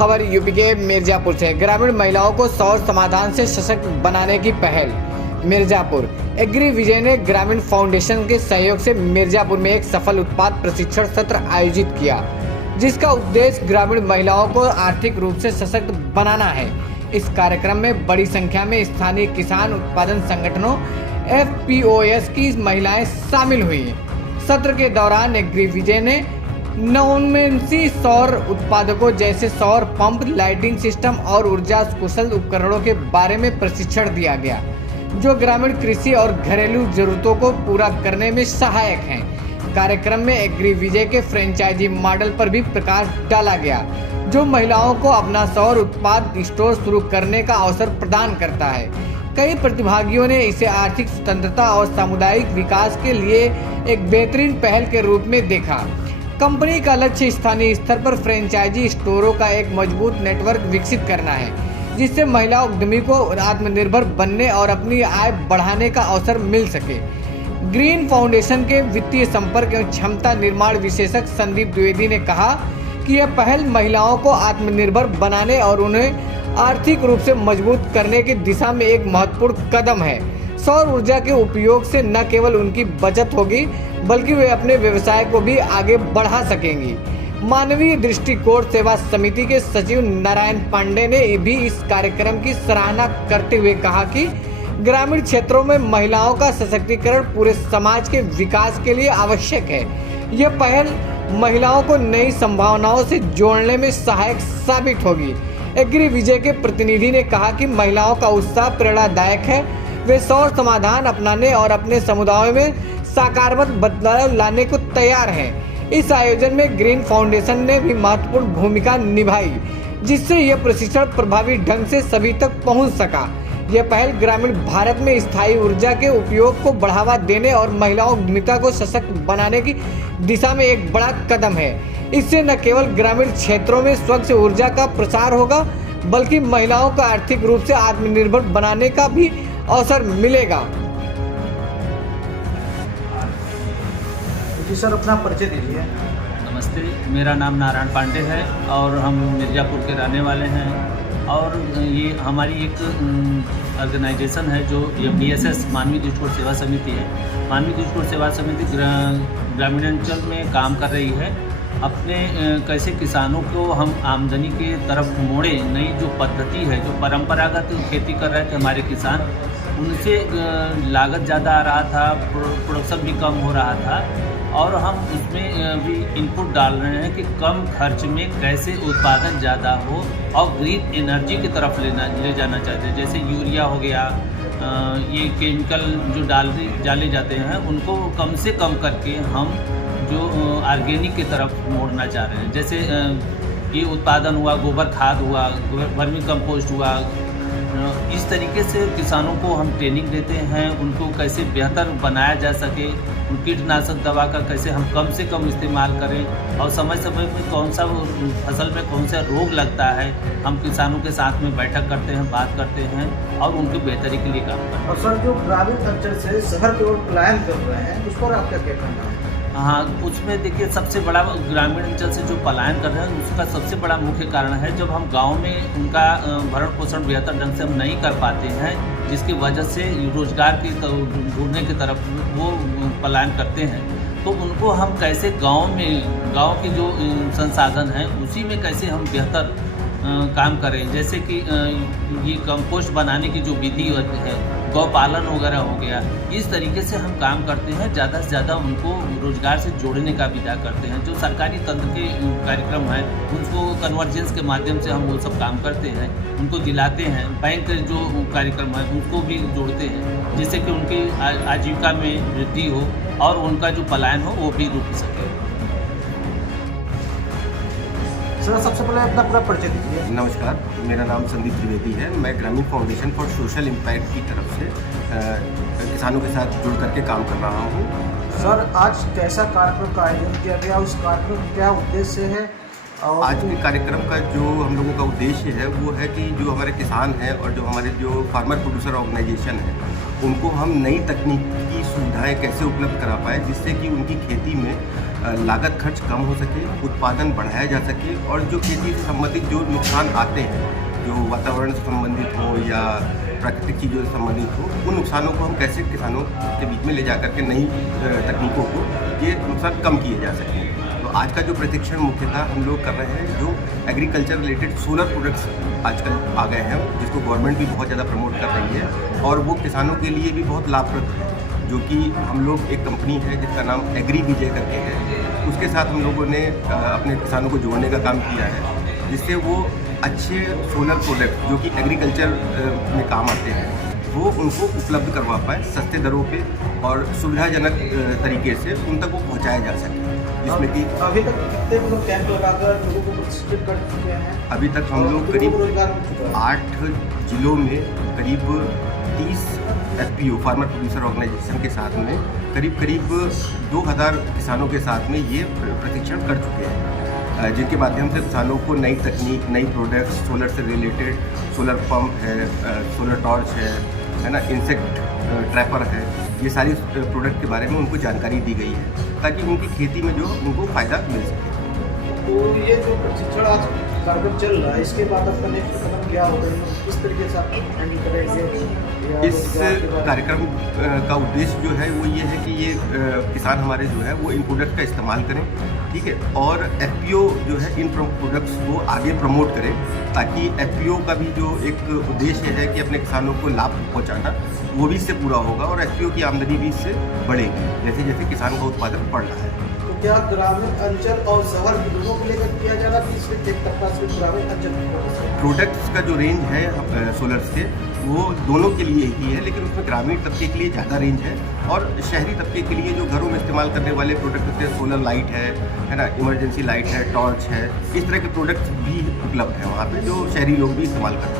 खबर यूपी के मिर्जापुर से। ग्रामीण महिलाओं को सौर समाधान से सशक्त बनाने की पहल। मिर्जापुर एग्री विजय ने ग्रामीण फाउंडेशन के सहयोग से मिर्जापुर में एक सफल उत्पाद प्रशिक्षण सत्र आयोजित किया, जिसका उद्देश्य ग्रामीण महिलाओं को आर्थिक रूप से सशक्त बनाना है। इस कार्यक्रम में बड़ी संख्या में स्थानीय किसान उत्पादन संगठनों FPOS की महिलाएं शामिल हुई। सत्र के दौरान एग्री विजय ने नवोन्मेषी सौर उत्पादकों जैसे सौर पंप, लाइटिंग सिस्टम और ऊर्जा कुशल उपकरणों के बारे में प्रशिक्षण दिया गया, जो ग्रामीण कृषि और घरेलू जरूरतों को पूरा करने में सहायक हैं। कार्यक्रम में एग्री विजय के फ्रेंचाइजी मॉडल पर भी प्रकाश डाला गया, जो महिलाओं को अपना सौर उत्पाद स्टोर शुरू करने का अवसर प्रदान करता है। कई प्रतिभागियों ने इसे आर्थिक स्वतंत्रता और सामुदायिक विकास के लिए एक बेहतरीन पहल के रूप में देखा। कंपनी का लक्ष्य स्थानीय स्तर पर फ्रेंचाइजी स्टोरों का एक मजबूत नेटवर्क विकसित करना है, जिससे महिला उद्यमी को आत्मनिर्भर बनने और अपनी आय बढ़ाने का अवसर मिल सके। ग्रीन फाउंडेशन के वित्तीय संपर्क एवं क्षमता निर्माण विशेषज्ञ संदीप द्विवेदी ने कहा कि यह पहल महिलाओं को आत्मनिर्भर बनाने और उन्हें आर्थिक रूप से मजबूत करने की दिशा में एक महत्वपूर्ण कदम है। सौर ऊर्जा के उपयोग से न केवल उनकी बचत होगी, बल्कि वे अपने व्यवसाय को भी आगे बढ़ा सकेंगी। मानवीय दृष्टिकोण सेवा समिति के सचिव नारायण पांडे ने भी इस कार्यक्रम की सराहना करते हुए कहा कि ग्रामीण क्षेत्रों में महिलाओं का सशक्तिकरण पूरे समाज के विकास के लिए आवश्यक है। यह पहल महिलाओं को नई संभावनाओं से जोड़ने में सहायक साबित होगी। एग्री विजय के प्रतिनिधि ने कहा कि महिलाओं का उत्साह प्रेरणादायक है। वे सौर समाधान अपनाने और अपने समुदायों में सकारात्मक बदलाव लाने को तैयार हैं। इस आयोजन में ग्रीन फाउंडेशन ने भी महत्वपूर्ण भूमिका निभाई, जिससे यह प्रशिक्षण प्रभावी ढंग से सभी तक पहुंच सका। यह पहल ग्रामीण भारत में स्थायी ऊर्जा के उपयोग को बढ़ावा देने और महिलाओं उद्यमिता को सशक्त बनाने की दिशा में एक बड़ा कदम है। इससे न केवल ग्रामीण क्षेत्रों में स्वच्छ ऊर्जा का प्रसार होगा, बल्कि महिलाओं को आर्थिक रूप से आत्मनिर्भर बनाने का भी अवसर मिलेगा। जी सर, अपना परिचय दीजिए। नमस्ते, मेरा नाम नारायण पांडे है और हम मिर्ज़ापुर के रहने वाले हैं। और ये हमारी एक ऑर्गेनाइजेशन है जो MDSS मानवीय दृष्टिकोण सेवा समिति है। मानवीय दृष्टिकोण सेवा समिति ग्रामीणांचल में काम कर रही है। अपने कैसे किसानों को हम आमदनी के तरफ मोड़े, नई जो पद्धति है, जो परंपरागत खेती कर रहे थे हमारे किसान, उनसे लागत ज़्यादा आ रहा था, प्रोडक्शन भी कम हो रहा था, और हम उसमें भी इनपुट डाल रहे हैं कि कम खर्च में कैसे उत्पादन ज़्यादा हो और ग्रीन एनर्जी की तरफ ले जाना चाहते हैं। जैसे यूरिया हो गया, ये केमिकल जो डाले जाते हैं, उनको कम से कम करके हम जो ऑर्गेनिक की तरफ मोड़ना चाह रहे हैं। जैसे ये उत्पादन हुआ, गोबर खाद हुआ, वर्मी कंपोस्ट हुआ, इस तरीके से किसानों को हम ट्रेनिंग देते हैं, उनको कैसे बेहतर बनाया जा सके, कीटनाशक दवा का कैसे हम कम से कम इस्तेमाल करें, और समय समय में कौन सा फसल में कौन सा रोग लगता है, हम किसानों के साथ में बैठक करते हैं, बात करते हैं और उनकी बेहतरी के लिए काम करते हैं। और सर, जो ग्रामीण अंचल से शहर की ओर पलायन कर रहे हैं, उस पर आपका क्या कहना है? हाँ, उसमें देखिए, सबसे बड़ा ग्रामीण अंचल से जो पलायन कर रहे हैं उसका सबसे बड़ा मुख्य कारण है जब हम गांव में उनका भरण पोषण बेहतर ढंग से हम नहीं कर पाते हैं, जिसकी वजह से रोजगार की ढूंढने की तरफ वो पलायन करते हैं। तो उनको हम कैसे गांव की जो संसाधन हैं उसी में कैसे हम बेहतर काम करें। जैसे कि ये कंपोस्ट बनाने की जो विधि है, गौपालन वगैरह हो गया, इस तरीके से हम काम करते हैं। ज़्यादा से ज़्यादा उनको रोजगार से जोड़ने का विदा करते हैं। जो सरकारी तंत्र के कार्यक्रम हैं उनको कन्वर्जेंस के माध्यम से हम वो सब काम करते हैं, उनको दिलाते हैं। बैंक के जो कार्यक्रम है उनको भी जोड़ते हैं, जिससे कि उनकी आजीविका में वृद्धि हो और उनका जो पलायन हो वो भी रुक सके। सर, सबसे पहले अपना पूरा परिचय दीजिए। नमस्कार, मेरा नाम संदीप द्विवेदी है। मैं ग्रामीण फाउंडेशन फॉर सोशल इम्पैक्ट की तरफ से किसानों के साथ जुड़ करके काम कर रहा हूँ। सर, आज कैसा कार्यक्रम का आयोजन किया गया, उस कार्यक्रम का क्या उद्देश्य है और आज के कार्यक्रम का जो हम लोगों का उद्देश्य है वो है कि जो हमारे किसान हैं और जो हमारे जो फार्मर प्रोड्यूसर ऑर्गेनाइजेशन है उनको हम नई तकनीकी सुविधाएं कैसे उपलब्ध करा पाए जिससे कि उनकी खेती में लागत खर्च कम हो सके, उत्पादन बढ़ाया जा सके और जो खेती से संबंधित जो नुकसान आते हैं, जो वातावरण से संबंधित हो या प्राकृतिक चीज़ों से संबंधित हो, उन नुकसानों को हम कैसे किसानों के बीच में ले जा करके नई तकनीकों को ये नुकसान कम किए जा सकें। तो आज का जो प्रशिक्षण मुख्यतः हम लोग कर रहे हैं जो एग्रीकल्चर रिलेटेड सोलर प्रोडक्ट्स आजकल आ गए हैं जिसको गवर्नमेंट भी बहुत ज़्यादा प्रमोट कर रही है और वो किसानों के लिए भी बहुत लाभप्रद है, जो कि हम लोग एक कंपनी है जिसका नाम एग्री विजय करके है, उसके साथ हम लोगों ने अपने किसानों को जोड़ने का काम किया है जिससे वो अच्छे सोलर प्रोडक्ट जो कि एग्रीकल्चर में काम आते हैं वो उनको उपलब्ध करवा पाए सस्ते दरों पे और सुविधाजनक तरीके से उन तक वो पहुंचाया जा सके, जिसमें कि अभी तक कितने लोग कैंप लगाकर लोगों को प्रशिक्षित कर चुके हैं? अभी तक हम लोग करीब 8 जिलों में करीब 30 FPO फार्मर प्रोड्यूसर ऑर्गेनाइजेशन के साथ में करीब 2000 किसानों के साथ में ये प्रशिक्षण कर चुके हैं, जिनके माध्यम से किसानों को नई तकनीक, नई प्रोडक्ट्स, सोलर से रिलेटेड सोलर पंप है, सोलर टॉर्च है ना, इंसेक्ट ट्रैपर है, ये सारी प्रोडक्ट के बारे में उनको जानकारी दी गई है ताकि उनकी खेती में जो उनको फ़ायदा मिल सके। तो ये जो प्रशिक्षण आज कार्यक्रम चल रहा है इसके बाद आपका नेक्स्ट कदम क्या होगा, किस तरीके से आप हैंडल करेंगे? इस कार्यक्रम का उद्देश्य जो है वो ये है कि ये किसान हमारे जो है वो इन प्रोडक्ट का इस्तेमाल करें, ठीक है, और FPO जो है इन प्रोडक्ट्स को आगे प्रमोट करें ताकि FPO का भी जो एक उद्देश्य है कि अपने किसानों को लाभ पहुंचाना वो भी इससे पूरा होगा और FPO की आमदनी भी इससे बढ़ेगी जैसे जैसे किसान का उत्पादन बढ़ रहा है। तो क्या ग्रामीण अंचल और शहर दोनों को लेकर किया जा रहा है, सिर्फ एक तबका सिर्फ ग्रामीण अंचल? प्रोडक्ट्स का जो रेंज है सोलर्स के वो दोनों के लिए ही है, लेकिन उसमें ग्रामीण तबके के लिए ज़्यादा रेंज है और शहरी तबके के लिए जो घरों में इस्तेमाल करने वाले प्रोडक्ट होते हैं, सोलर लाइट है ना, इमरजेंसी लाइट है, टॉर्च है, इस तरह के प्रोडक्ट्स भी उपलब्ध हैं वहाँ पे जो शहरी लोग भी इस्तेमाल करते हैं।